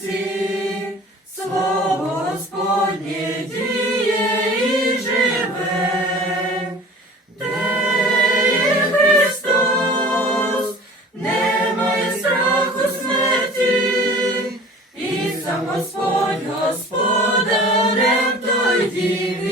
серці, слово Господнє діє і живе, де Христос, немає страху смерті, і сам Господь господарем той дім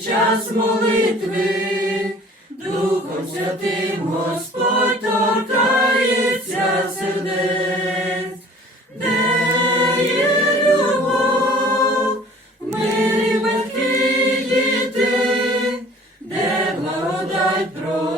час молитви, Духом Святим Господь торкається сердець, де є любов, мирі батьки діти, де благодать пролив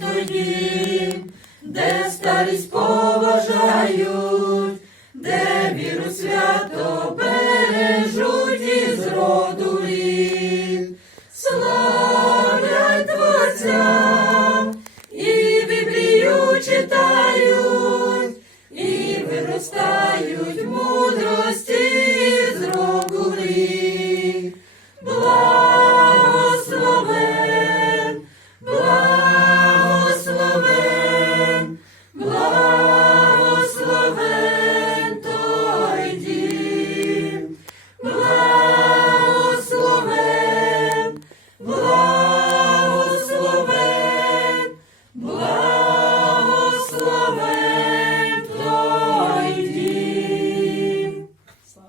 Дім, де старість поважають, де віру свято бережуть